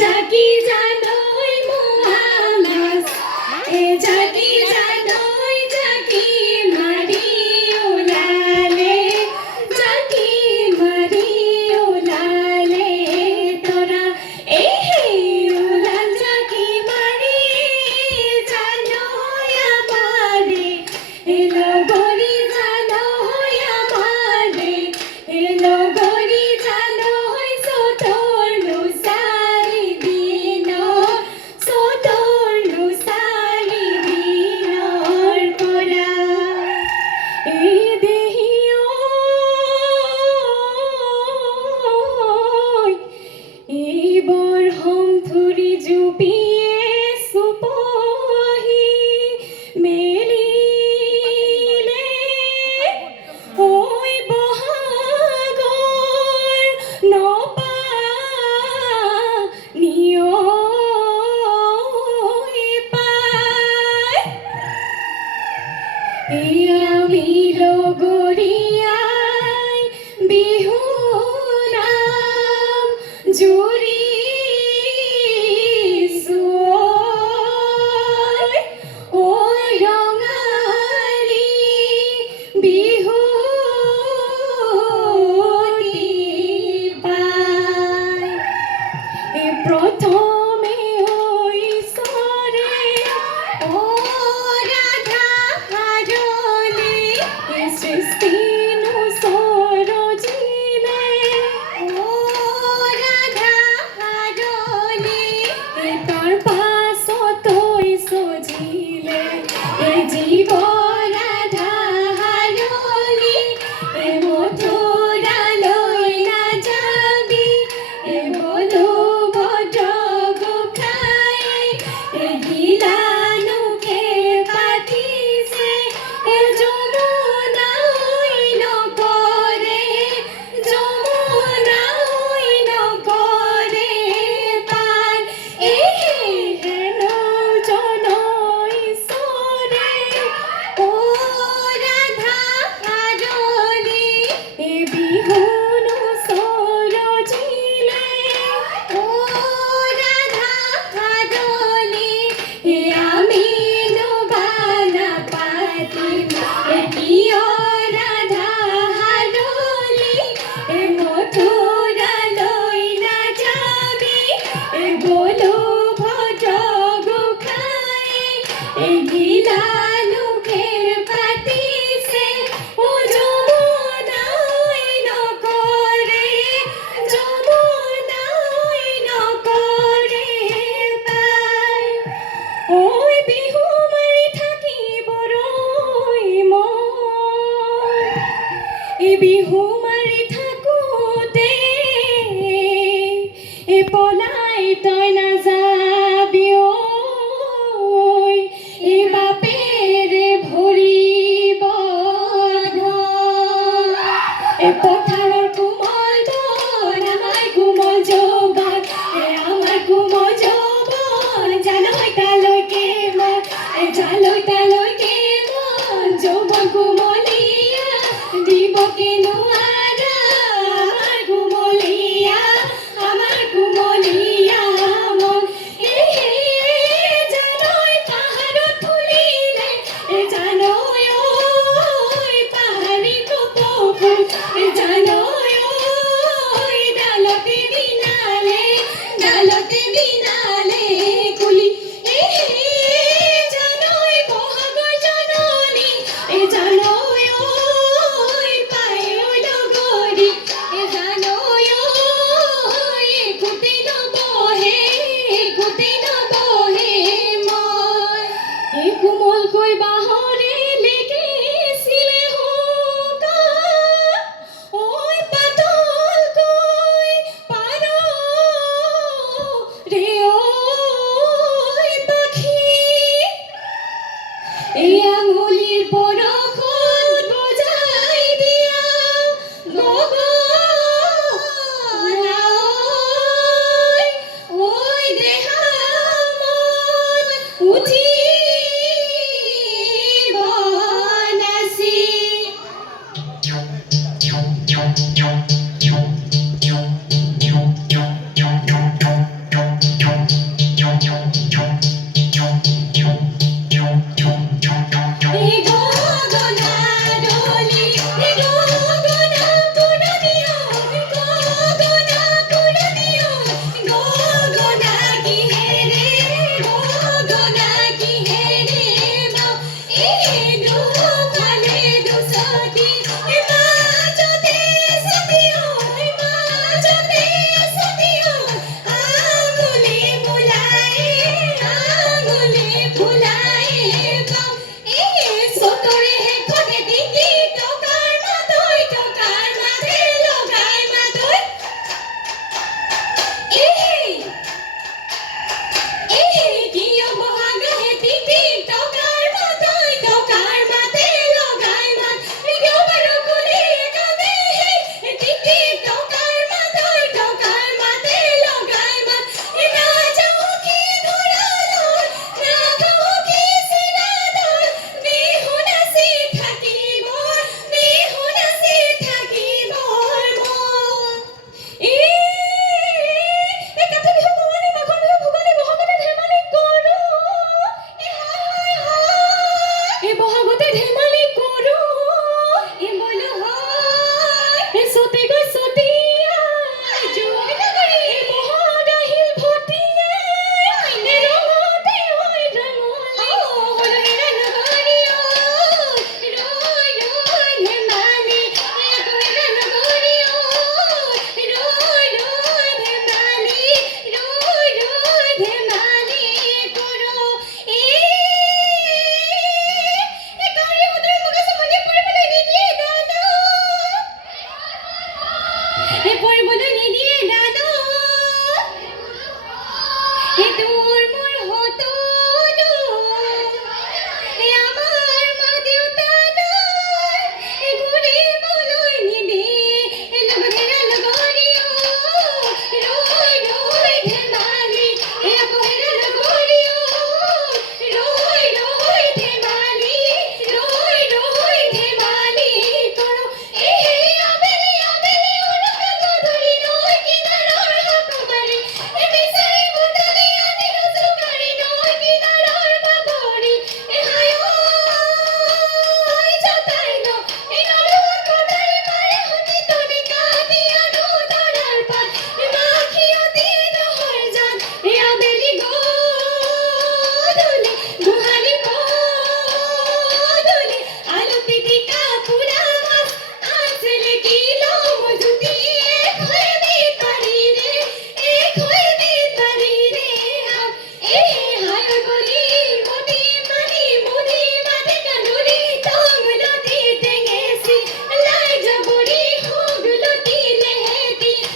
জাগি জানই মুহাম্মদ জাগি জানই জাগি মারি উলালে জাগি মারি উলালে তোরা এই হে উলাল জাগি মারি জানই আমারে এলো গরি জানই আমারে এলো গরি জানই সোতর নুসারি দিন সোতর নুসারি দিনর পরা এই দেহিও এই বরহম থুরি জুপিয়ে সুপহি মেলিলে ওই বহাগর নপা নিয় পায় এই আমি লগরিয়াই বিহু নাম জুৰি ওই ৰঙালী বিহু পায় প্ৰথমে ওই সৰে ও ৰাধা হাৰলে সৃষ্টি সৰজিলে ও ৰাধা হাৰলে তাৰ পাছতই সজিলে এই জীব ৰাধা হাৰলি মথুৰা লৈ নাযাবি বলো ভদ্ৰ গোসাঁই গিলানুকে পাতিছে যমুনাই নকৰে যমুনাই নকৰে পাৰ এই হেন জনই চৰে ও ৰাধা হাৰলি বিহুনো সৰজিলে ও ৰাধা হাৰলি আমি নবানা পাতিম কিয় ৰাধা হাৰলি মথুৰা লৈ নাযাবি বলো ভদ্ৰ গোসাঁই গিলানুখেৰ পাতিছে ও যমুনাই নকৰে যমুনাই নকৰে পায় ওই বিহু মাৰি থাকিবৰই মই এই বিহু মাৰি থাকোঁতে পলাই তই নাযাবি ঐ এই বাপেৰে ভৰিব পথাৰৰ কোমল বন আমাৰ কোমল যৌৱন আমাৰ কোমল যৌৱন জালৈ তালৈকে মন জালৈ তালৈকে মন যৌৱন কোমলীয়া দিবকে নোৱাৰা আমাৰ কোমলীয়া মন জানৈ পাহাৰত ফুলিলে জানৈ ঐ পাহাৰী কপৌ জানৈ ঐ ডালতে বিনালে কুলি জানৈ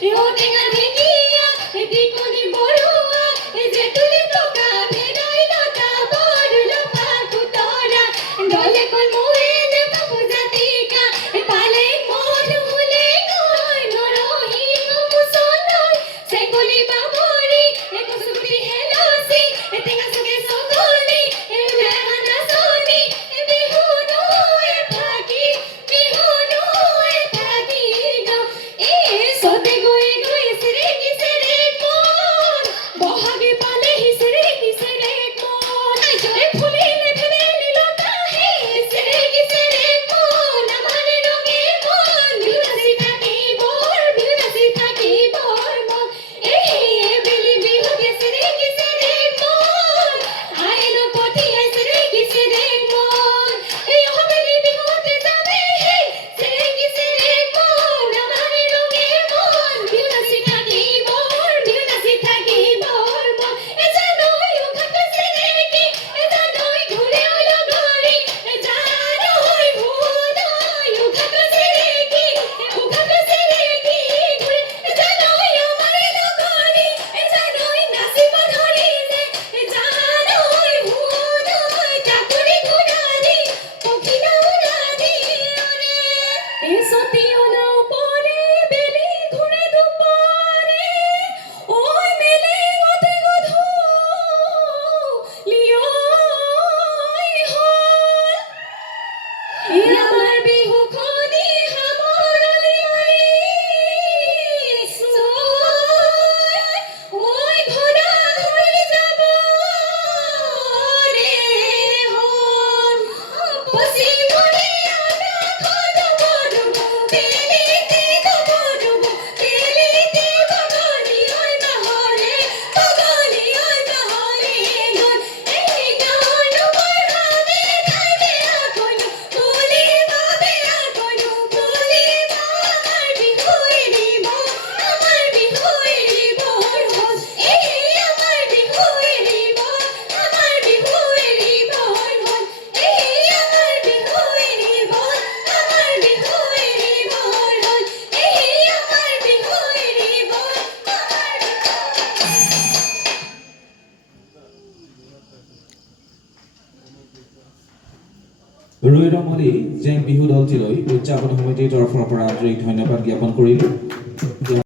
ও টেঙা ঢেকিয়া টিকনি বড়ুয়া যে তুলি পোকা ভেড়াই লতা বড় ফাঁকু তরা ডলে কল মুয়ে দেবা পূজাতিকা পালে মন হলে নয় নরহি মুসলন সেগুলি বাবরি কুসুমতি হেলাসি টেঙা সুগে সগলি রেহানা সোনি বিহুনো থাকি গো সোতে গয়ে গয়ে সিরে কি সিরে কোন বহাগে পালে হিসরে কি সিরে কোন ফুলিলে ভেবেলি লতা হে সিরে কি সিরে কোন আমার রঙে মন বিউরাসি থাকি বর মন বেলি বিহুগে সিরে কি সিরে কোন আইলো পথি হে সিরে কি সিরে কোন হবেলি বিহুতে যাবে হে সিরে কি সিরে কোন আমার রঙে মন বিউরাসি থাকি বর মন জানোই ও খাতা সিরে কি জানোই ঘুরে হলো গড়ি জানোই ভুদই ও খাতা সিরে কি ঘুরে জানোই আমার লগরি জানোই নাসিব ধরিলে জানোই ভুদই চাকুরি ঘুরাদি পখিনা উড়াদি ওরে সতীও না উপরে বেলি ঘুরে দুপারে ওই মেলে অতি গধু লিওই হল আমার বিহু খনি হামর লিওই ওই ঘোড়া হই যাব রে হন পসি মনে আনা খদবড়বো বেলিতে খবরবো বেলিতে বগলি ওই মহলে গন এই গান পড়াবে গাইবে এখন বলি বাবে এখন বলি আমার বিহুয়েরি বল আমার বিহুয়েরি বল হল আমার বিহুয়েরি বল আমার বিহুয়েরি বল হল আমার বিহুয়েরি বল আমার বিহুয়েরি বল হল আমার বিহুয়েরি বল ৰৈৰমণি জেং বিহু দলটিলৈ উদযাপন সমিতিৰ তৰফৰ পৰা আন্তৰিক ধন্যবাদ জ্ঞাপন কৰিলোঁ।